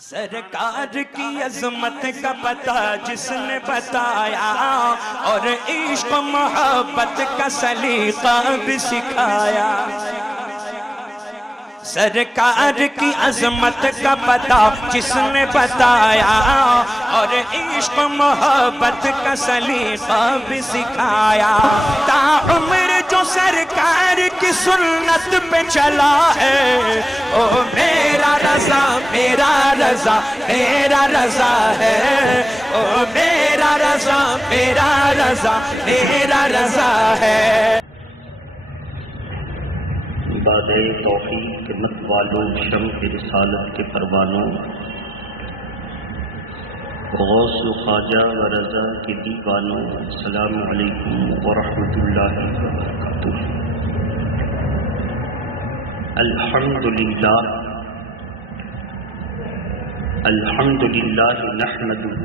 سرکار کی عظمت کا پتہ جس نے بتایا اور عشق و محبت کا سلیقہ بھی سکھایا۔ سرکار کی عظمت کا پتہ جس نے بتایا اور عشق و محبت کا سلیقہ بھی سکھایا۔ تا عمر جو سرکار کی سنت پہ چلا ہے، او میرا رضا میرا رضا میرا رضا ہے، او میرا رضا میرا رضا میرا رضا ہے۔ باد توفیق کے مت والوں، شمع رسالت کے پروانوں، غوث و خواجہ و رضا کے دیوانوں، السلام علیکم ورحمۃ اللہ وبرکاتہ۔ الحمدللہ نحمده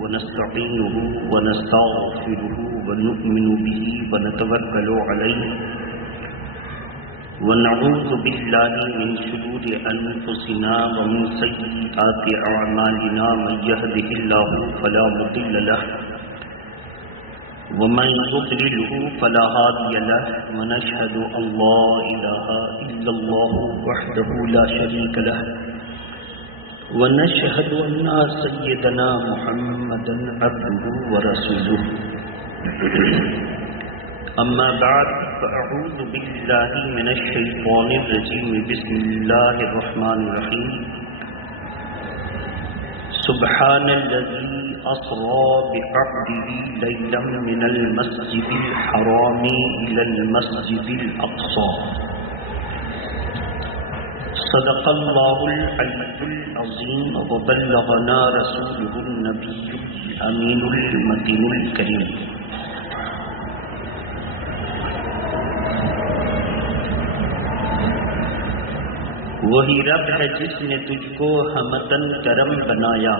ونستعینه ونستغفره ونؤمن به ونتوکل علیہ ونعوذ باللہ من شرور انفسنا ومن سیئات اعمالنا، من یهده اللہ فلا مضل له ومن یضلل فلا هادی له، ونشهد ان لا الہ الا اللہ وحدہ لا شریک له، ونشهد ان سیدنا محمدا عبدہ ورسولہ۔ اما بعد فاعوذ باللہ من الشیطان الرجیم، بسم اللہ الرحمن الرحیم۔ سبحان الذی اسری بعبده لیلا من المسجد الحرام الى المسجد الاقصى، صدق اللہ العلی العظیم وبلغنا رسولہ النبی الامین المتین الکریم۔ وہی رب ہے جس نے تجھ کو ہمتن کرم بنایا،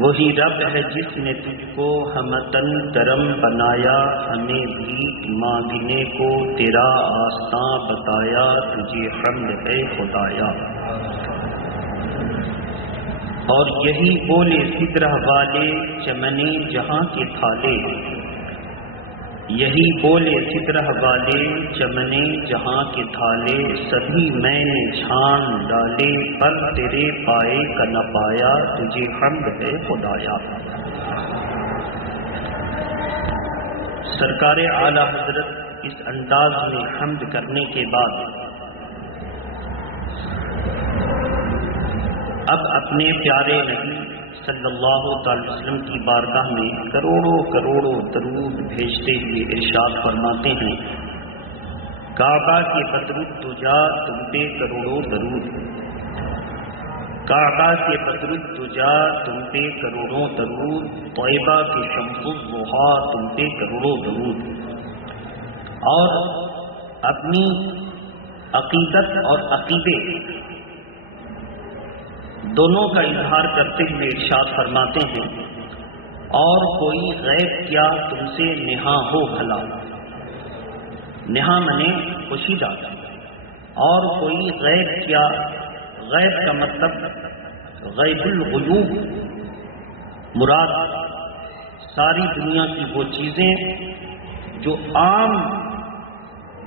وہی رب ہے جس نے تجھ کو ہمتن کرم بنایا، ہمیں بھی مانگنے کو تیرا آستاں بتایا، تجھے حمد ہے خدایا۔ اور یہی بولے فکرہ والے چمنے جہاں کے تھالے، یہی بولے فکرہ والے چمنے جہاں کے تھالے، سبھی میں نے چھان ڈالے پر تیرے پائے کا نہ پایا، تجھے حمد ہے خدایا۔ سرکار اعلیٰ حضرت اس انداز میں حمد کرنے کے بعد اب اپنے پیارے نبی صلی اللہ تعالی وسلم کی بارگاہ میں کروڑوں کروڑوں درود بھیجتے ہوئے ارشاد فرماتے ہیں، کعبہ کے بدر الدجا تم پہ کروڑوں درود، کعبہ کے بدر الدجا تم پہ کروڑوں درود، طیبہ کے شمس الضحیٰ تم پہ کروڑوں درود۔ اور اپنی عقیدت اور عقیدے دونوں کا اظہار کرتے ہوئے ارشاد فرماتے ہیں، اور کوئی غیب کیا تم سے نہاں ہو بھلا، نہاں منے پوشیدہ، اور کوئی غیب کیا، غیب کا مطلب غیب الغیوب، مراد ساری دنیا کی وہ چیزیں جو عام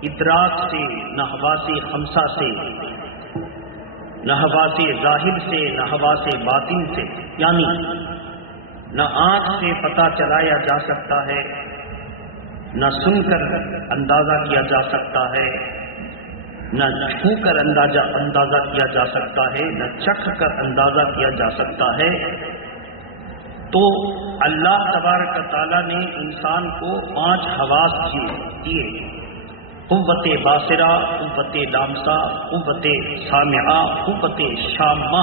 ادراک سے، نہ حواس خمسہ سے، نہ حواس ظاہر سے، نہ حواس باطن سے، یعنی نہ آنکھ سے پتہ چلایا جا سکتا ہے، نہ سن کر اندازہ کیا جا سکتا ہے، نہ چھو کر اندازہ کیا جا سکتا ہے، نہ چکھ کر اندازہ کیا جا سکتا ہے۔ تو اللہ تبارک تعالیٰ نے انسان کو 5 حواس دیے، قوت باصرہ، قوت لامسہ، قوت سامعہ، قوت شامہ،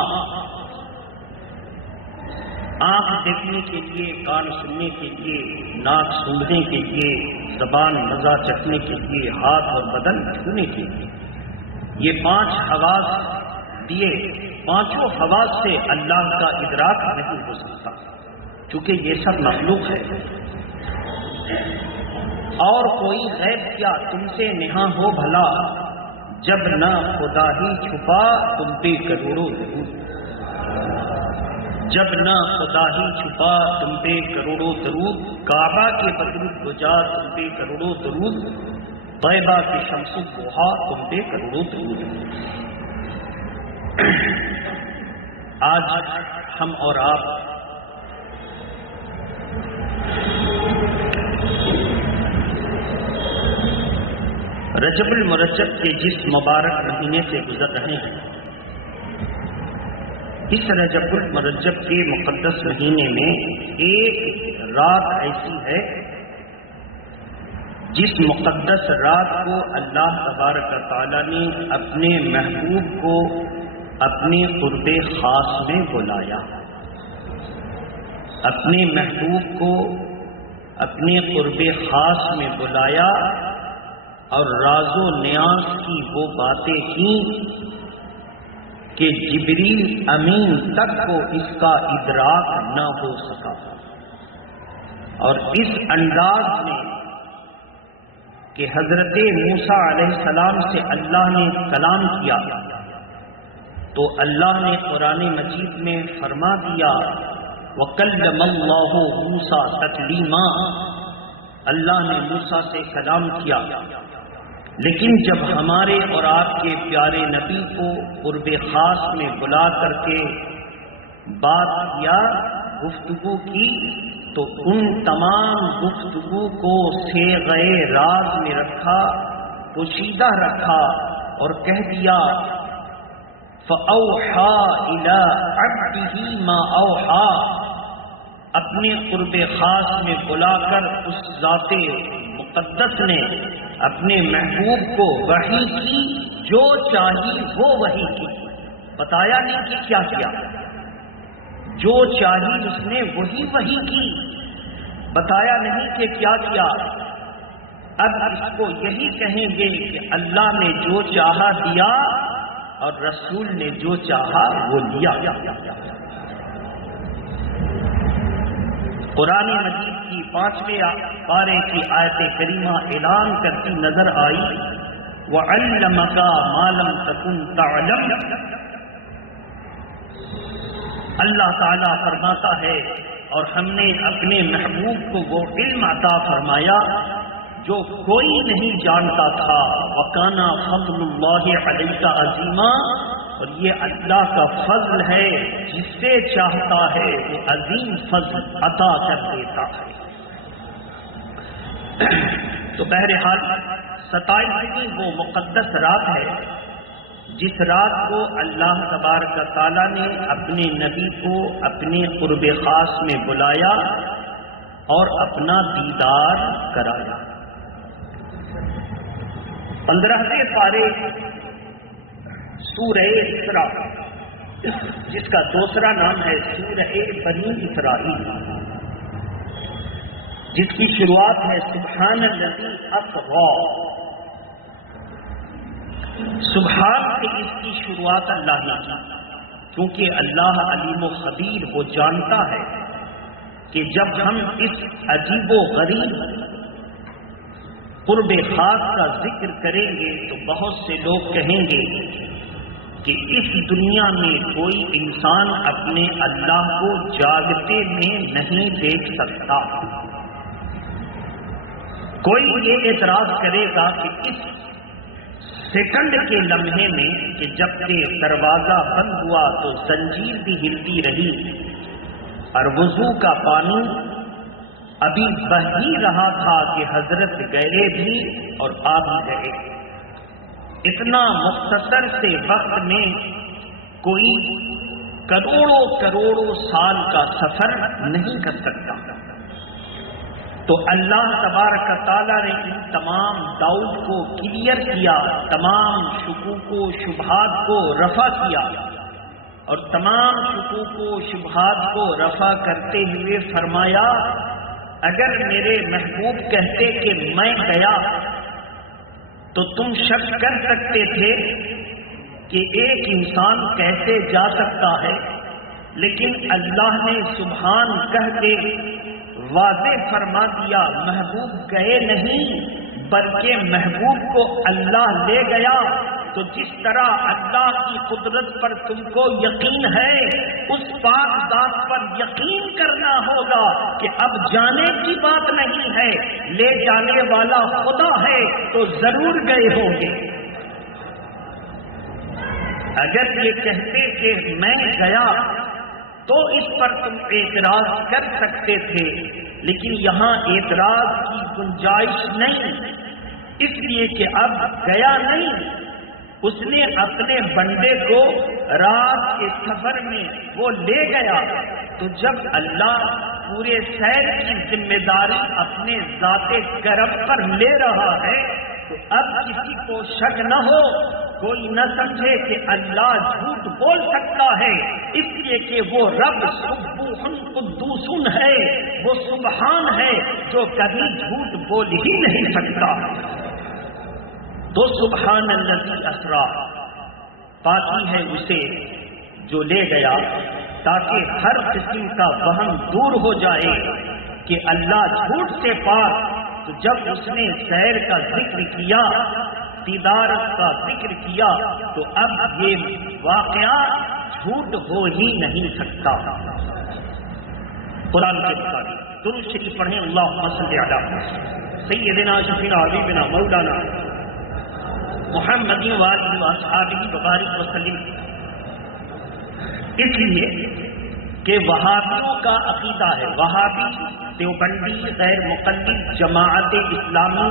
آنکھ دیکھنے کے لیے، کان سننے کے لیے، ناک سونگھنے کے لیے، زبان مزہ چکھنے کے لیے، ہاتھ اور بدن چھونے کے لیے، یہ 5 حواس دیے۔ پانچوں حواس سے اللہ کا ادراک نہیں ہو سکتا، چونکہ یہ سب مخلوق ہے۔ اور کوئی غیب کیا تم سے نہاں ہو بھلا، جب نہ خدا ہی چھپا تم پہ کروڑوں درود، جب نہ خدا ہی چھپا تم پہ کروڑوں درود، کعبہ کے بدرود گجا تم پہ کروڑوں درود، طیبہ کی شمس الضحیٰ تم پہ کروڑوں درود۔ آج ہم اور آپ رجب المرجب کے جس مبارک مہینے سے گزر رہے ہیں، اس رجب المرجب کے مقدس مہینے میں ایک رات ایسی ہے جس مقدس رات کو اللہ تبارک و تعالیٰ نے اپنے محبوب کو اپنے قرب خاص میں بلایا، اپنے محبوب کو اپنے قرب خاص میں بلایا اور راز و نیاز کی وہ باتیں کی کہ جبریل امین تک کو اس کا ادراک نہ ہو سکا، اور اس انداز میں کہ حضرت موسیٰ علیہ السلام سے اللہ نے کلام کیا تو اللہ نے قرآن مجید میں فرما دیا وَكَلَّمَ اللَّهُ مُوسَىٰ تَكْلِيمًا، اللہ نے موسیٰ سے کلام کیا۔ لیکن جب ہمارے اور آپ کے پیارے نبی کو قرب خاص میں بلا کر کے بات کیا، گفتگو کی، تو ان تمام گفتگو کو صیغہ راز میں رکھا، پوشیدہ رکھا اور کہہ دیا فَأَوْحَىٰ إِلَىٰ عَبْدِهِ مَا أَوْحَىٰ، اپنے قرب خاص میں بلا کر اس ذات مقدس نے اپنے محبوب کو وحی کی، جو چاہی وہ وحی کی، بتایا نہیں کہ کیا کیا، جو چاہی اس نے وہی وحی کی، بتایا نہیں کہ کیا کیا۔ اب اس کو یہی کہیں گے کہ اللہ نے جو چاہا دیا اور رسول نے جو چاہا وہ لیا۔ قرآن مجید کی 5ویں پارے کی آیت کریمہ اعلان کرتی نظر آئی وَعَلَّمَكَ مَا لَمْ تَكُنْ تَعْلَمْ، اللہ تعالیٰ فرماتا ہے اور ہم نے اپنے محبوب کو وہ علم عطا فرمایا جو کوئی نہیں جانتا تھا، وَكَانَ فَضْلُ اللَّهِ عَلَيْكَ عَظِيمًا، اور یہ اللہ کا فضل ہے، جس سے چاہتا ہے وہ عظیم فضل عطا کر دیتا ہے۔ تو بہرحال 27ویں وہ مقدس رات ہے جس رات کو اللہ تبارک و تعالیٰ نے اپنے نبی کو اپنے قرب خاص میں بلایا اور اپنا دیدار کرایا۔ 15ویں پارے سورہ اسراء، جس کا دوسرا نام ہے سورہ بنی اسرائیل، جس کی شروعات ہے سبحان الذی اسری، سبحان سے اس کی شروعات اللہ نے کی، کیونکہ اللہ علیم و خبیر وہ جانتا ہے کہ جب ہم اس عجیب و غریب قرب خاص کا ذکر کریں گے تو بہت سے لوگ کہیں گے کہ اس دنیا میں کوئی انسان اپنے اللہ کو جاگتے میں نہیں دیکھ سکتا۔ کوئی یہ اعتراض کرے گا کہ اس سیکنڈ کے لمحے میں کہ جب کہ دروازہ بند ہوا تو زنجیر بھی ہلتی رہی اور وضو کا پانی ابھی بہ ہی رہا تھا کہ حضرت گئے بھی اور آ بھی گئے۔ اتنا مختصر سے وقت میں کوئی کروڑوں کروڑوں سال کا سفر نہیں کر سکتا۔ تو اللہ تبارک تعالیٰ نے ان تمام ڈاؤٹ کو کلیئر کیا، تمام شکوک و شبہات کو رفع کیا، اور تمام شکوک و شبہات کو رفع کرتے ہوئے فرمایا اگر میرے محبوب کہتے کہ میں گیا تو تم شک کر سکتے تھے کہ ایک انسان کیسے جا سکتا ہے، لیکن اللہ نے سبحان کہہ کے واضح فرما دیا محبوب گئے نہیں بلکہ محبوب کو اللہ لے گیا، تو جس طرح اللہ کی قدرت پر تم کو یقین ہے، اس پاک ذات پر یقین کرنا ہوگا کہ اب جانے کی بات نہیں ہے، لے جانے والا خدا ہے تو ضرور گئے ہوں گے۔ اگر یہ کہتے کہ میں گیا تو اس پر تم اعتراض کر سکتے تھے، لیکن یہاں اعتراض کی گنجائش نہیں، اس لیے کہ اب گیا نہیں، اس نے اپنے بندے کو رات کے سفر میں وہ لے گیا۔ تو جب اللہ پورے سیر کی ذمہ داری اپنے ذات کرم پر لے رہا ہے تو اب کسی کو شک نہ ہو، کوئی نہ سمجھے کہ اللہ جھوٹ بول سکتا ہے، اس لیے کہ وہ رب سبوح قدوس ہے، وہ سبحان ہے جو کبھی جھوٹ بول ہی نہیں سکتا۔ تو سبحان الذی اسرا، پاکی ہے اسے جو لے گیا، تاکہ ہر قسم کا وہم دور ہو جائے کہ اللہ جھوٹ سے پاک۔ تو جب اس نے سیر کا ذکر کیا، تجارت کا ذکر کیا، تو اب یہ واقعہ جھوٹ ہو ہی نہیں سکتا۔ قرآن کے مطابق درود شریف پڑھیں، اللہم صلی علی سیدنا شفیعنا حبیبنا مولانا محمد وآلہ وصحبہ وبارک وسلم۔ اس لیے کہ وہابیوں کا عقیدہ ہے، وہابی، دیوبندی، غیر مقلد، جماعت اسلامی،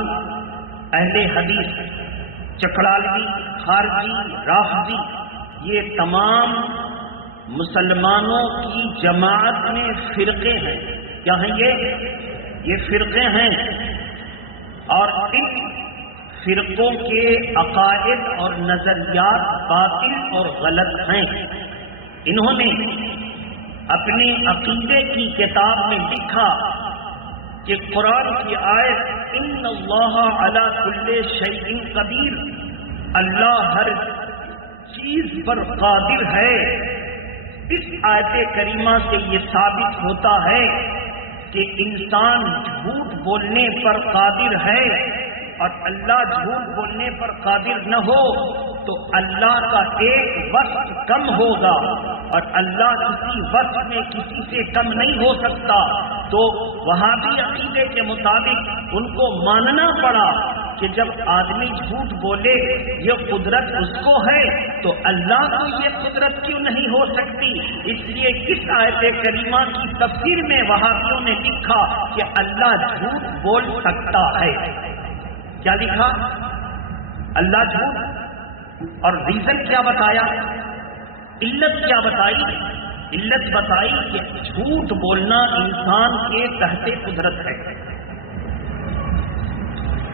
اہل حدیث، چکڑالوی، خارجی، رافضی، یہ تمام مسلمانوں کی جماعت میں فرقے ہیں۔ کیا ہیں یہ فرقے ہیں، اور ان فرقوں کے عقائد اور نظریات باطل اور غلط ہیں۔ انہوں نے اپنے عقیدے کی کتاب میں لکھا کہ قرآن کی آیت ان اللہ علی کل شیء قدیر، اللہ ہر چیز پر قادر ہے۔ اس آیت کریمہ سے یہ ثابت ہوتا ہے کہ انسان جھوٹ بولنے پر قادر ہے، اور اللہ جھوٹ بولنے پر قادر نہ ہو تو اللہ کا ایک وصف کم ہوگا، اور اللہ کسی وصف میں کسی سے کم نہیں ہو سکتا۔ تو وہابی عقیدے کے مطابق ان کو ماننا پڑا کہ جب آدمی جھوٹ بولے یہ قدرت اس کو ہے تو اللہ کو یہ قدرت کیوں نہیں ہو سکتی۔ اس لیے اس آیت کریمہ کی تفسیر میں وہابیوں نے لکھا کہ اللہ جھوٹ بول سکتا ہے۔ کیا لکھا؟ اللہ جھوٹ، اور ریزن کیا بتایا، علت کیا بتائی؟ علت بتائی کہ جھوٹ بولنا انسان کے تحت قدرت ہے۔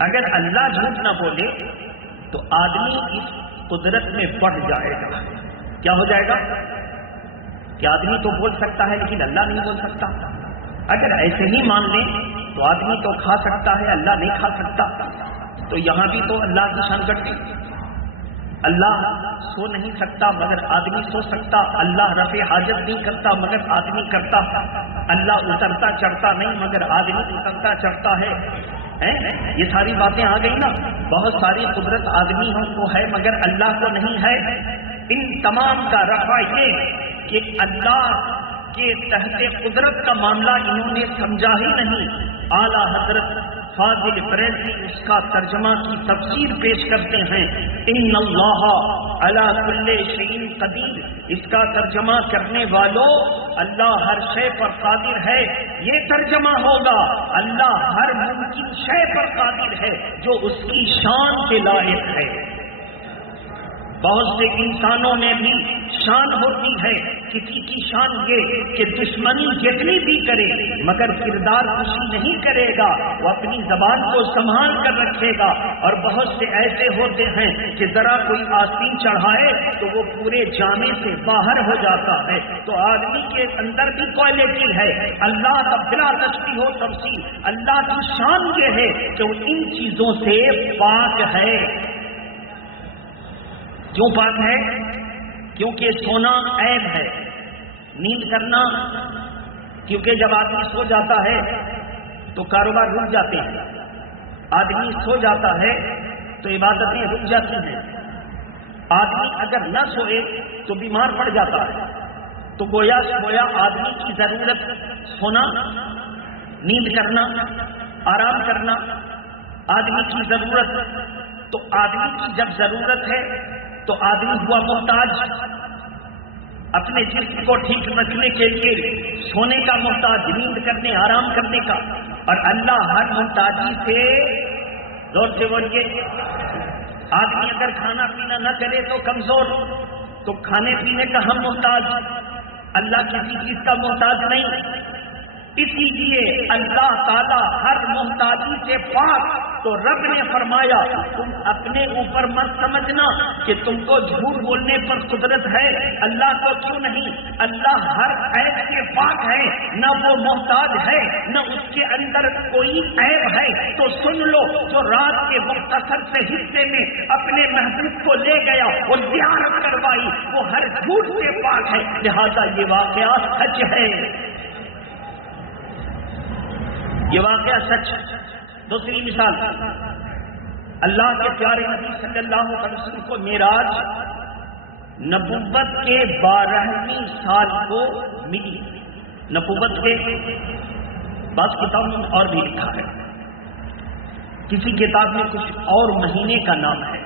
اگر اللہ جھوٹ نہ بولے تو آدمی اس قدرت میں بڑھ جائے گا۔ کیا ہو جائے گا کہ آدمی تو بول سکتا ہے لیکن اللہ نہیں بول سکتا۔ اگر ایسے ہی مان لیں تو آدمی تو کھا سکتا ہے، اللہ نہیں کھا سکتا، تو یہاں بھی تو اللہ کی شان گھٹ گئی۔ اللہ سو نہیں سکتا مگر آدمی سو سکتا، اللہ رفع حاجت نہیں کرتا مگر آدمی کرتا، اللہ اترتا چڑھتا نہیں مگر آدمی اترتا چڑھتا ہے۔ یہ ساری باتیں آ گئی نا، بہت ساری قدرت آدمی کو ہے مگر اللہ کو نہیں ہے۔ ان تمام کا رفع یہ کہ اللہ کے تحت قدرت کا معاملہ انہوں نے سمجھا ہی نہیں۔ اعلیٰ حضرت فاضل فریضی اس کا ترجمہ کی تفسیر پیش کرتے ہیں، ان اللہ علی کل شیء قدیر۔ اس کا ترجمہ کرنے والوں اللہ ہر شے پر قادر ہے، یہ ترجمہ ہوگا اللہ ہر ممکن شے پر قادر ہے جو اس کی شان کے لائق ہے۔ بہت سے انسانوں میں بھی شان ہوتی ہے، کسی کی شان یہ کہ دشمنی جتنی بھی کرے مگر کردار کشی نہیں کرے گا، وہ اپنی زبان کو سنبھال کر رکھے گا، اور بہت سے ایسے ہوتے ہیں کہ ذرا کوئی آستین چڑھائے تو وہ پورے جامے سے باہر ہو جاتا ہے۔ تو آدمی کے اندر بھی کوالٹی ہے، اللہ کا بلا تشبیہ و تمثیل، اللہ کی شان یہ ہے کہ وہ ان چیزوں سے پاک ہے۔ کیوں پاک ہے؟ کیونکہ سونا عیب ہے، نیند کرنا، کیونکہ جب آدمی سو جاتا ہے تو کاروبار رک جاتے ہیں، آدمی سو جاتا ہے تو عبادتیں رک جاتی ہیں، آدمی اگر نہ سوئے تو بیمار پڑ جاتا ہے، تو گویا آدمی کی ضرورت سونا، نیند کرنا، آرام کرنا آدمی کی ضرورت. تو آدمی کی جب ضرورت ہے تو آدمی ہوا محتاج، اپنے جسم کو ٹھیک رکھنے کے لیے سونے کا محتاج، نیند کرنے، آرام کرنے کا. اور اللہ ہر محتاجی سے، زور سے بولیے، آدمی اگر کھانا پینا نہ کرے تو کمزور، تو کھانے پینے کا ہم محتاج، اللہ کسی چیز کا محتاج نہیں. اسی لیے اللہ تعالیٰ ہر محتاجی سے پاک. تو رب نے فرمایا تم اپنے اوپر مت سمجھنا کہ تم کو جھوٹ بولنے پر قدرت ہے، اللہ کو کیوں نہیں. اللہ ہر عیب سے پاک ہے، نہ وہ محتاج ہے نہ اس کے اندر کوئی عیب ہے. تو سن لو، جو رات کے مختصر سے حصے میں اپنے محبوب کو لے گیا اور زیارت کروائی، وہ ہر جھوٹ سے پاک ہے. لہذا یہ واقعہ سچ ہے، یہ واقعہ سچ. دوسری مثال، اللہ کے پیارے نبی صلی اللہ علیہ وسلم کو معراج نبوت کے 12ویں سال کو ملی. نبوت کے بعض کتابوں میں اور بھی لکھا ہے، کسی کتاب میں کچھ اور مہینے کا نام ہے.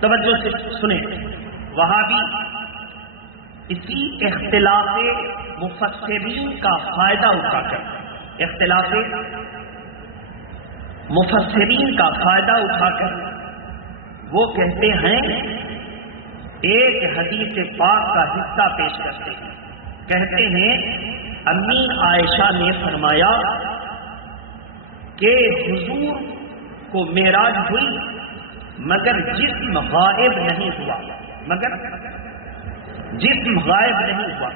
توجہ سے سنیں، وہابی اسی اختلاف مفسرین کا فائدہ اٹھا کر، اختلاف مفسرین کا فائدہ اٹھا کر وہ کہتے ہیں، ایک حدیث پاک کا حصہ پیش کرتے ہیں. کہتے ہیں امی عائشہ نے فرمایا کہ حضور کو معراج ہوئی مگر جسم غائب نہیں ہوا، مگر جسم غائب نہیں ہوا.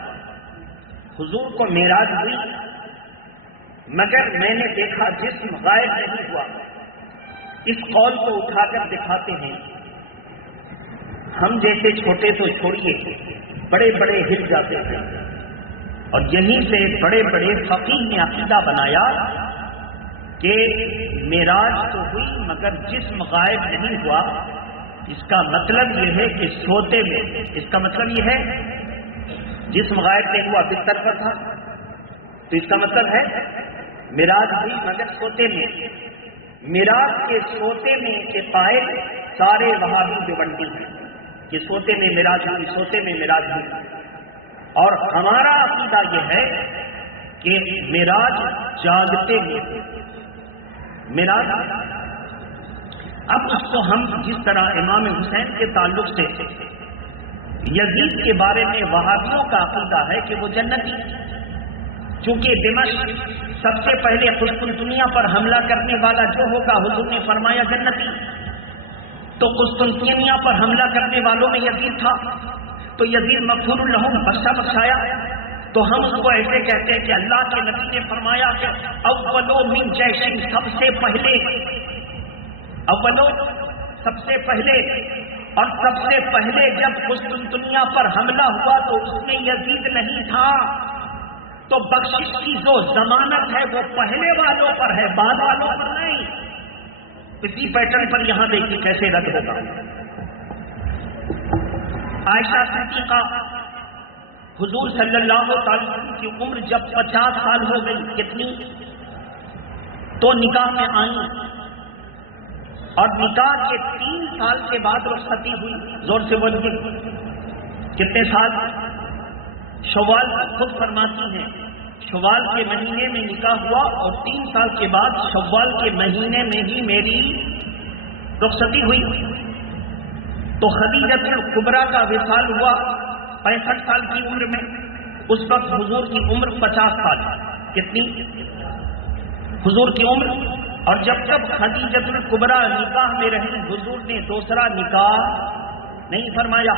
حضور کو معراج ہوئی مگر میں نے دیکھا جسم غائب نہیں ہوا. اس قول کو اٹھا کر دکھاتے ہیں. ہم جیسے چھوٹے تو چھوڑیے، بڑے بڑے ہل جاتے ہیں، اور یہیں سے بڑے بڑے فقیہ نے عقیدہ بنایا کہ معراج تو ہوئی مگر جسم غائب نہیں ہوا. اس کا مطلب یہ ہے کہ سوتے میں، اس کا مطلب یہ ہے جسم غائب نہیں ہوا، بستر پر تھا، تو اس کا مطلب ہے معراج ہوئی مگر سوتے میں. معراج کے سوتے میں کے قائل سارے وہابی دیوبندی ہیں کہ سوتے میں معراج ہوئی، سوتے میں معراج ہوئی. اور ہمارا عقیدہ یہ ہے کہ معراج جاگتے میں، معراج. اب اس کو ہم جس طرح امام حسین کے تعلق سے یزید کے بارے میں وہابیوں کا عقیدہ ہے کہ وہ جنتی، چونکہ دمشق سب سے پہلے قسطنطنیہ پر حملہ کرنے والا جو ہوگا حضور نے فرمایا جنتی، تو قسطنطنیہ پر حملہ کرنے والوں میں یزید تھا، تو یزید مغفور لہم، بخشایا. تو ہم اس کو ایسے کہتے ہیں کہ اللہ کے نبی نے فرمایا کہ اولو من جیشن، سب سے پہلے، اولو سب سے پہلے، اور سب سے پہلے جب قسطنطنیہ پر حملہ ہوا تو اس میں یزید نہیں تھا. تو بخشش کی جو ضمانت ہے وہ پہلے والوں پر ہے، بعد والوں پر نہیں. اسی پیٹرن پر یہاں دیکھیے کیسے رد ہوگا. عائشہ صدیقہ حضور صلی اللہ علیہ وسلم کی عمر جب 50 سال ہو گئی، کتنی؟ تو نکاح میں آئیں، اور نکاح کے 3 سال کے بعد رخصتی ہوئی. زور سے بولیے، کتنے سال؟ شوال خود فرماتی ہیں شوال کے مہینے میں نکاح ہوا اور 3 سال کے بعد شوال کے مہینے میں ہی میری رخصتی ہوئی. تو خدیجہ الکبریٰ کا وصال ہوا 65 سال کی عمر میں. اس وقت حضور کی عمر 50 سال. کتنی حضور کی عمر؟ اور جب تک خدیجہ الکبریٰ نکاح میں رہی حضور نے دوسرا نکاح نہیں فرمایا.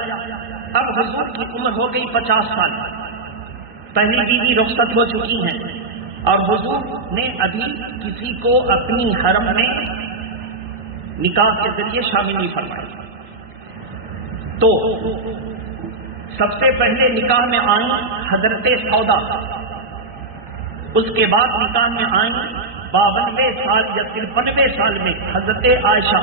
اب حضور کی عمر ہو گئی 50 سال، پہلی بیوی رخصت ہو چکی ہیں، اور حضور نے ابھی کسی کو اپنی حرم میں نکاح کے ذریعے شامل نہیں فرمایا. تو سب سے پہلے نکاح میں آئیں حضرت سودا، اس کے بعد نکاح میں آئیں 52 سال یا 53 سال میں حضرت عائشہ،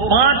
5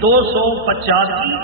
285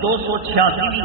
286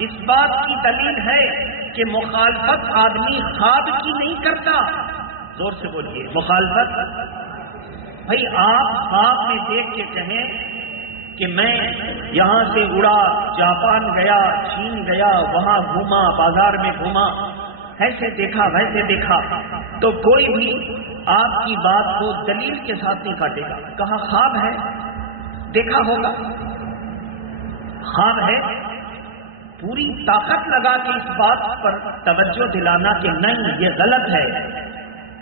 اس بات کی دلیل ہے کہ مخالفت آدمی خواب کی نہیں کرتا. زور سے بولیے مخالفت. بھائی آپ خواب میں دیکھ کے کہیں کہ میں یہاں سے اڑا، جاپان گیا، چین گیا، وہاں گھوما، بازار میں گھوما، ایسے دیکھا ویسے دیکھا، تو کوئی بھی آپ کی بات کو دلیل کے ساتھ نہیں کاٹے گا. کہا خواب ہے، دیکھا ہوگا خواب ہے. پوری طاقت لگا کے اس بات پر توجہ دلانا کہ نہیں یہ غلط ہے،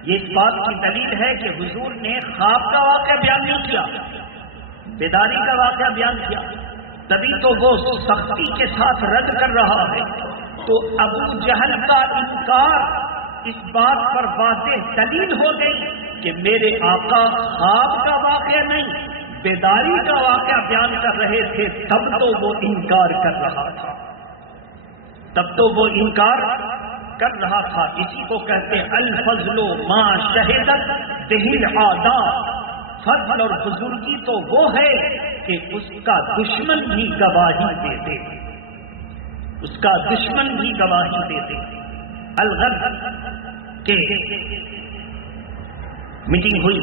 یہ اس بات کی دلیل ہے کہ حضور نے خواب کا واقعہ بیان نہیں کیا، بیداری کا واقعہ بیان کیا. تبھی تو وہ سختی کے ساتھ رد کر رہا ہے. تو ابو جہل کا انکار اس بات پر واضح دلیل ہو گئی کہ میرے آقا خواب کا واقعہ نہیں بیداری کا واقعہ بیان کر رہے تھے، تب تو وہ انکار کر رہا تھا، تب تو وہ انکار کر رہا تھا. اسی کو کہتے ہیں الفضل ما شہدت بہ العادات. فضل اور بزرگی تو وہ ہے کہ اس کا دشمن بھی گواہی دے دے، اس کا دشمن بھی گواہی دے دے. الغرض کہ میٹنگ ہوئی،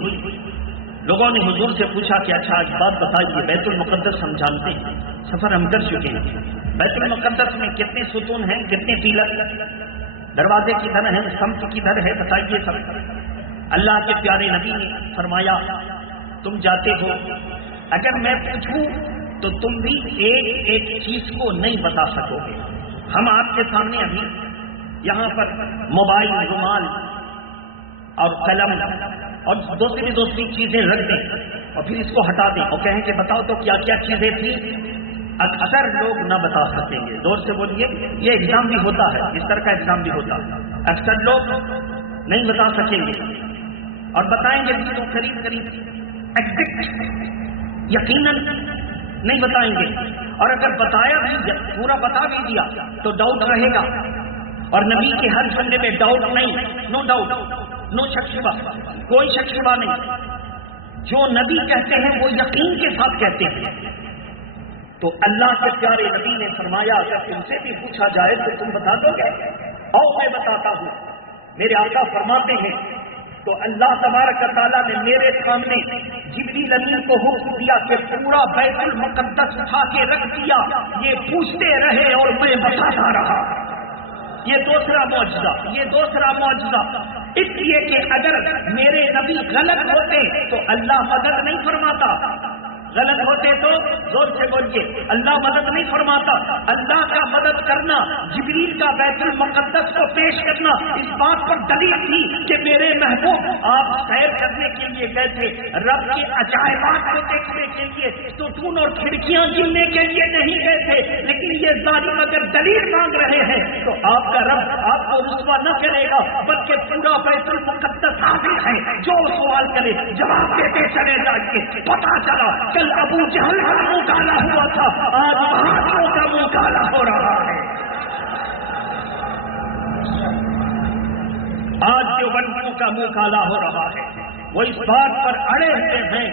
لوگوں نے حضور سے پوچھا کہ اچھا آج بات بتائیے، بیت المقدس ہم جانتے ہیں، سفر ہم کر چکے ہیں، بیت المقدس میں کتنے ستون ہیں، کتنے پیلر، دروازے کدھر ہیں، سمت کدھر ہے، بتائیے سب. اللہ کے پیارے نبی نے فرمایا تم جاتے ہو، اگر میں پوچھوں تو تم بھی ایک ایک چیز کو نہیں بتا سکو گے. ہم آپ کے سامنے ابھی یہاں پر موبائل، رومال اور قلم اور دوسری چیزیں رکھ دیں اور پھر اس کو ہٹا دیں اور کہیں کہ بتاؤ تو کیا کیا چیزیں تھیں، اکثر لوگ نہ بتا سکیں گے. زور سے بولیے. یہ ایگزام بھی ہوتا ہے، اس طرح کا ایگزام بھی ہوتا ہے، اکثر لوگ نہیں بتا سکیں گے اور بتائیں گے بھی تو قریب ایگزیکٹ یقیناً نہیں بتائیں گے. اور اگر بتایا بھی، پورا بتا بھی دیا تو ڈاؤٹ رہے گا. اور نبی کے ہر جملے میں ڈاؤٹ نہیں، نو ڈاؤٹ، نو شک شبہ، کوئی شک شبہ نہیں. جو نبی کہتے ہیں وہ یقین کے ساتھ کہتے ہیں. تو اللہ کے پیارے نبی نے فرمایا اگر تم سے بھی پوچھا جائے تو تم بتا دو گے؟ اور میں بتاتا ہوں. میرے آقا فرماتے ہیں تو اللہ تبارک تعالیٰ نے میرے سامنے جبریل امین کو حکم دیا کہ پورا بیت المقدس اٹھا کے رکھ دیا، یہ پوچھتے رہے اور میں بتاتا رہا. یہ دوسرا معجزہ، اس لیے کہ اگر میرے نبی غلط ہوتے تو اللہ مدد نہیں فرماتا. غلط ہوتے تو زور سے بولیے اللہ مدد نہیں فرماتا. اللہ کا مدد کرنا، جبریل کا بیت المقدس کو پیش کرنا، اس بات پر دلیل تھی کہ میرے محبوب آپ سیر کرنے کے لیے گئے تھے، رب کے عجائبات کو دیکھنے کے لیے، ستون اور کھڑکیاں گننے کے لیے نہیں گئے تھے. لیکن یہ ظالم اگر دلیل مانگ رہے ہیں تو آپ کا رب آپ کو رسوا نہ کرے گا، بلکہ پورا بیت المقدس حاضر ہے. جو سوال کرے جواب دیتے چلے جائیے. پتا چلا کل ابو جہل کا منہ کالا ہوا تھا، آج بہادروں کا منہ کالا ہو رہا ہے. آج دیوبندیوں کا منہ کالا ہو رہا ہے. وہ اس بات پر اڑے ہوئے ہیں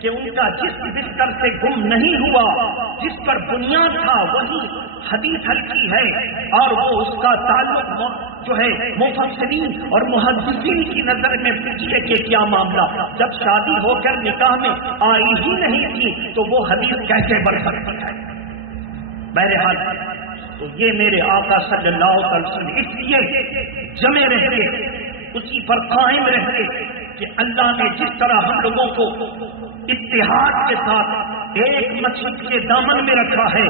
کہ ان کا جس بستر سے گم نہیں ہوا، جس پر بنیاد تھا وہی حدیث ہلکی ہے، اور وہ اس کا تعلق جو ہے مفسرین اور محدثین کی نظر میں پوچھیے کہ کیا معاملہ. جب شادی ہو کر نکاح میں آئی ہی نہیں تھی تو وہ حدیث کیسے بڑھ سکتی ہے؟ بہرحال تو یہ میرے آقا صلی اللہ علیہ وسلم اس لیے جمے رہتے، اسی پر قائم رہتے کہ اللہ نے جس طرح ہم لوگوں کو اتحاد کے ساتھ ایک مسجد کے دامن میں رکھا ہے،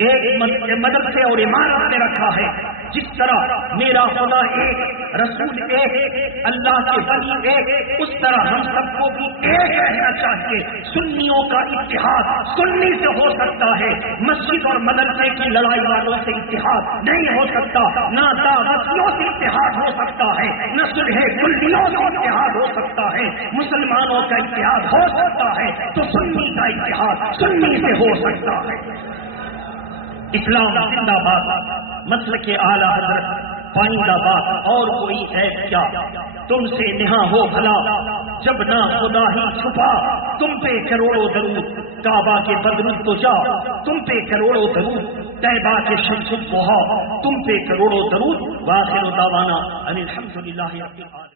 ایک مدرسے اور عمارت میں رکھا ہے، جس طرح میرا خدا ایک، رسول ایک، اللہ کے ولی ایک، اس طرح ہم سب کو بھی ایک رہنا چاہیے. سنیوں کا اتحاد سنی سے ہو سکتا ہے، مسجد اور مدرسے کی لڑائی والوں سے اتحاد نہیں ہو سکتا. نہ دعوتیوں سے اتحاد ہو سکتا ہے، نہ صلح کلیوں سے اتحاد ہو سکتا ہے. مسلمانوں کا اتحاد ہو سکتا ہے تو سنی کا اتحاد سنی سے ہو سکتا ہے. اسلام زندہ باد، مسلک اعلیٰ حضرت پائندہ باد. اور کوئی ہے کیا تم سے نہاں ہو بھلا، جب نہ خدا ہی چھپا. تم پہ کروڑوں درود، کعبہ کے بدرود تو جا، تم پہ کروڑوں درود، طیبہ کے شمس الضحیٰ تم پہ کروڑوں درود، وآخر دعوانا ان الحمدللہ رب العالمین۔